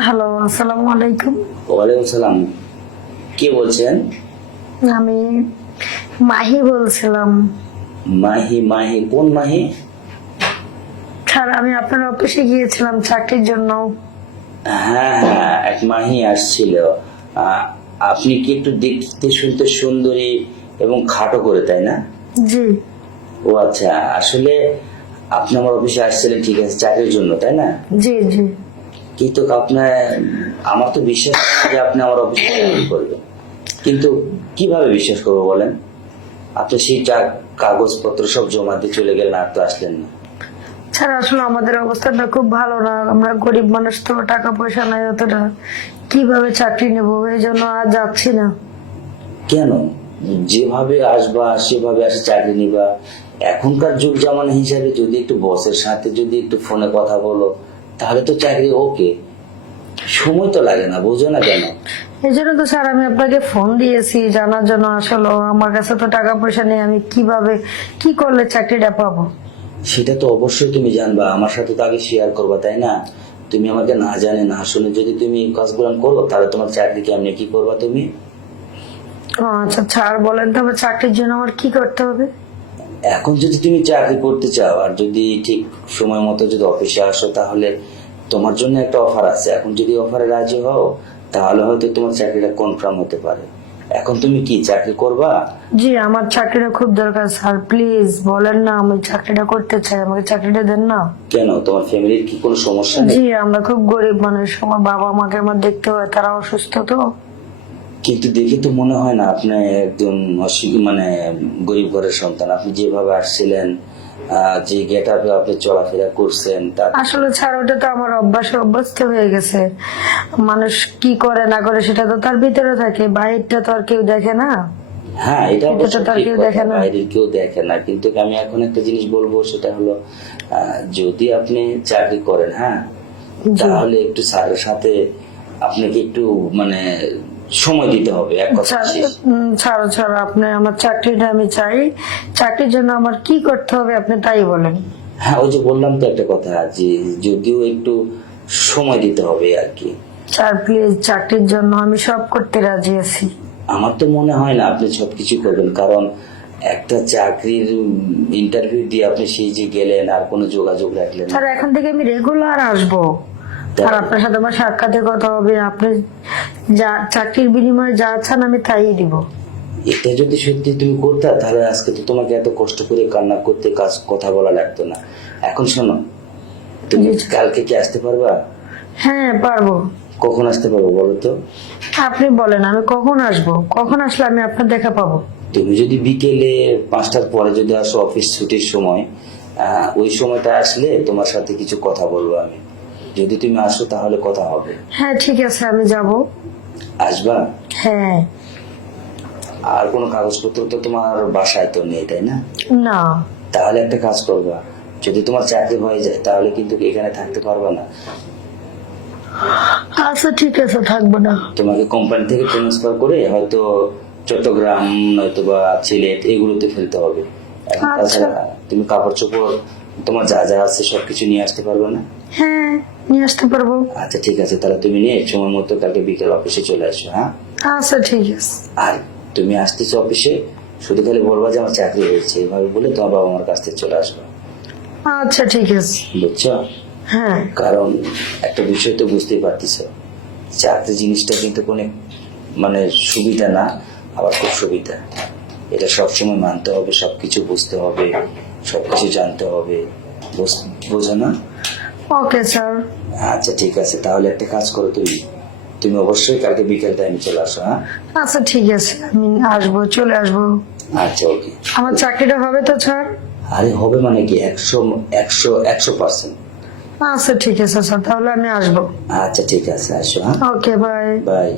Hello, আসসালামু আলাইকুম। ওয়ালাইকুম সালাম। কে বলছেন? আমি মাহি বলছিলাম। মাহি? মাহি কোন মাহি? স্যার, আমি আপনার অফিসে গিয়েছিলাম চাকরির জন্য। হ্যাঁ হ্যাঁ, এক মাহি আসছিল। আহ, আপনি কি একটু দেখতে শুনতে সুন্দরী এবং খাটো করে, তাই না? জি ও আচ্ছা, আসলে আপনি আমার অফিসে আসছিলেন, ঠিক আছে, চাকরির জন্য, তাই না? জি জি। কিন্তু আপনার, আমার তো বিশ্বাস হয় যে আপনি আমার অফিসে চাকরি করবেন, কিন্তু কিভাবে বিশ্বাস করবো বলেন? আপনি সেই কাগজপত্র সব জমা দিয়ে চলে গেলেন, আর তো আসলেন না। স্যার, আসলে আমাদের অবস্থাটা খুব ভালো না, আমরা গরিব মানুষ, তো টাকা পয়সা নাই অতটা, কিভাবে চাকরি নেব, এই জন্য আর যাচ্ছি না। কেন? যেভাবে আসবা সেভাবে আসে চাকরি নিবা। এখনকার যুগ জামানা হিসাবে যদি একটু বসের সাথে যদি একটু ফোনে কথা বলো, তাহলে তো চাকরি ওকে। সময় তো লাগে না, বোঝো না কেন? এই জন্য তো স্যার আমি আপনাকে ফোন দিয়েছি জানার জন্য। আসলে আমার কাছে তো টাকা পয়সা নেই, আমি কিভাবে কি করলে চাকরিটা পাবো? সেটা তো অবশ্যই তুমি জানবা, আমার সাথে তো আগে শেয়ার করবা, তাই না? তুমি আমাকে না জানে না শুনে যদি তুমি এই কাজগুলো করো, তাহলে তোমার চাকরি কেমনে কি করবা তুমি? ও আচ্ছা, স্যার বলেন তো আমার চাকরির জন্য আমার কি করতে হবে? এখন যদি তুমি চাকরি করতে চাও আর যদি ঠিক সময় মতো যদি অফিসে আসো, তাহলে তোমার জন্য একটা অফার আছে। এখন যদি অফারে রাজি হও, তাহলে হয়তো তোমার চাকরিটা কনফার্ম হতে পারে। এখন তুমি কি চাকরি করবা? জি, আমার চাকরিটা খুব দরকার স্যার, প্লিজ বলেন না, আমি চাকরিটা করতে চাই, আমাকে চাকরিটা দেন না। কেন, তোমার ফ্যামিলির কি কোনো সমস্যা নেই? জি, আমরা খুব গরিব মানুষ, আমার বাবা মাকে আমার দেখতে হয়, তারা অসুস্থ তো। কিন্তু দেখে তো মনে হয় না আপনি একদম মানে গরিব ঘরের সন্তান। আপনি যেভাবে আসছিলেন, যে গেট আপে আপনি চলাফেরা করছেন, তা আসলে স্যার, ওটা তো আমার অভ্যস্ত হয়ে গেছে। মানুষ কি করে না করে সেটা তো তার ভিতরে থাকে, বাইরটা তো আর কেউ দেখে না। হ্যাঁ, এটা এটা অবশ্য তো তার ঠিক কেউ কথা, দেখে না। বাইরের কেউ দেখে না। কিন্তু আমি এখন একটা জিনিস বলবো, সেটা হলো যদি আপনি চাকরি করেন, হ্যাঁ, জি। তাহলে একটু স্যারের সাথে আপনাকে একটু মানে সময় দিতে হবে, এক কথা স্যার, শেষ। ছাড়ো ছাড়ো, আপনি আমার চাকরিটা আমি চাই। চাকরির জন্য আমার কি করতে হবে আপনি তাই বলেন। হ্যাঁ, ওই যে বললাম তো একটা কথা, যে যদিও একটু সময় দিতে হবে আর কি। স্যার প্লিজ, চাকরির জন্য আমি সব করতে রাজি আছি। আমার তো মনে হয় না আপনি সবকিছু করবেন, কারণ একটা চাকরির ইন্টারভিউ দিয়ে আপনি সেই যে গেলেন আর কোনো যোগাযোগ রাখলেন না। স্যার, এখন থেকে আমি রেগুলার আসবো, আর আপনার সাথে আমার সাক্ষাতে কথা হবে, আপনি যা চাকরির বিনিময়ে যা চান আমি তাই দিব। এটা যদি সত্যি তুমি করতে, তাহলে আজকে তো তোমাকে এত কষ্ট করে কান্না করতে কথা বলা লাগতো না। এখন শোনো, তুমি জি, স্যার। কালকে কি আসতে পারবা? হ্যাঁ, পারবো। কখন আসতে পারবো বলো তো? আপনি বলেন আমি কখন আসবো, কখন আসলে আমি আপনার দেখা পাবো? তুমি যদি বিকেলে 5টার পরে যদি আসো, অফিস ছুটির সময়, ওই সময়টা আসলে তোমার সাথে কিছু কথা বলবো আমি। যদি তুমি আসো তাহলে কথা হবে। হ্যাঁ ঠিক আছে, আমি যাব। আসবা? হ্যাঁ। আর কোনো কাগজপত্র তো তোমার বাসায় তো নেই, তাই না? না। তাহলে একটা কাজ করবা, যদি তোমার চাকরি হয়ে যায় তাহলে কিন্তু এখানে থাকতে পারবা না। আচ্ছা ঠিক আছে, থাকবো না। তোমাকে কোম্পানি থেকে ট্রান্সফার করে হয়তো চট্টগ্রাম নয়তো বা সিলেট এগুলোতে ফেলতে হবে। এখন আচ্ছা। তাছাড়া তুমি কাপড় চোপড় তোমার যা যা আছে সবকিছু নিয়ে আসতে পারবে না? হ্যাঁ, নিয়ে আসতে পারবো। আচ্ছা ঠিক আছে, তাহলে তুমি নিয়ে সময় মতো কালকে বিকেল অফিসে চলে আসো, হ্যাঁ? আচ্ছা ঠিক আছে। আর তুমি আসতেছো অফিসে, শুধু খালি বলবা যে আমার চাকরি হয়েছে, এভাবে বলে তোমার বাবা মার কাছ থেকে চলে আসবে। আচ্ছা ঠিক আছে। বুঝছো? হ্যাঁ। কারণ একটা বিষয় তো বুঝতেই পারতেছ, চাকরি জিনিসটা কিন্তু কোনো মানে সুবিধা না, আবার খুব সুবিধা। এটা সবসময় মানতে হবে, সবকিছু বুঝতে হবে, সবকিছু জানতে হবে। বোঝো না? Okay sir. আচ্ছা ঠিক আছে, তাহলে একটা কাজ করো, তুমি তুমি অবশ্যই কালকে বিকেল টাইমে চলে আসো, হ্যাঁ? আচ্ছা ঠিক আছে, আমি আসবো, চলে আসবো। আচ্ছা ওকে। আমার চাকরিটা হবে তো স্যার? আরে হবে মানে কি, 100%। আচ্ছা ঠিক আছে স্যার, তাহলে আমি আসবো। আচ্ছা ঠিক আছে, আসো, হ্যাঁ? ওকে, বাই। বাই।